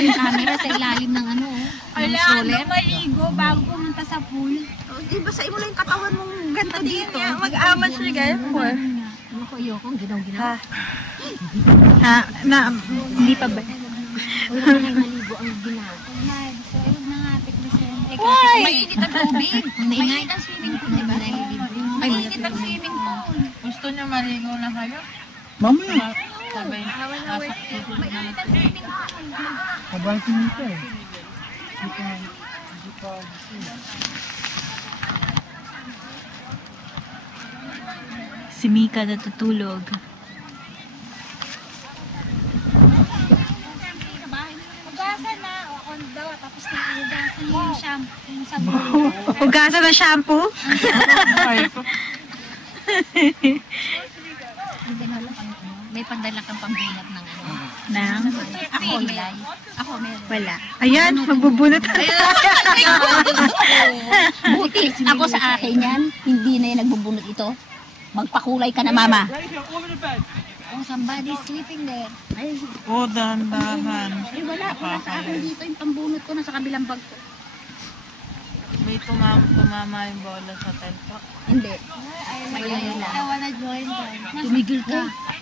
yan. Camera sa ilalim ng ano, ng stroller. Maligo bago pumunta sa pool. Diba sa imo lang yung katawan mong ganito dito. Mag-amas siya guys. Ayoko, ginaw-ginaw. Ha? Na, hindi pa ba? Uy, naman ay maligo ang ginaw. Ayun na nga, Teknosen. Why? Mainit ang tubig. Mainit ang swimming pool, diba? Mainit ang swimming pool. Gusto niyo maligo na kayo? Mamaya. Sabay. Mainit ang swimming pool. Sabay sinita eh. Si Mika natutulog. Hugasan na. O, on daw. Tapos na hugasan yung shampoo. Yung sabon. Hugasan ng shampoo? May pandala kang pambunot ng ano. Nang? Ako, Ilay. Ako, meron. Wala. Ayan, magbubunot. Buti, ako sa akin yan, hindi na yung nagbubunot ito. Magpakulay ka na, mama. Oh, somebody's sleeping there. Ay, Dahan-dahan. wala sa akin dito yung pambunot ko nasa kabilang bag ko. May tumama yung bola sa telpo. Hindi. I wanna join them. Tumigil ka.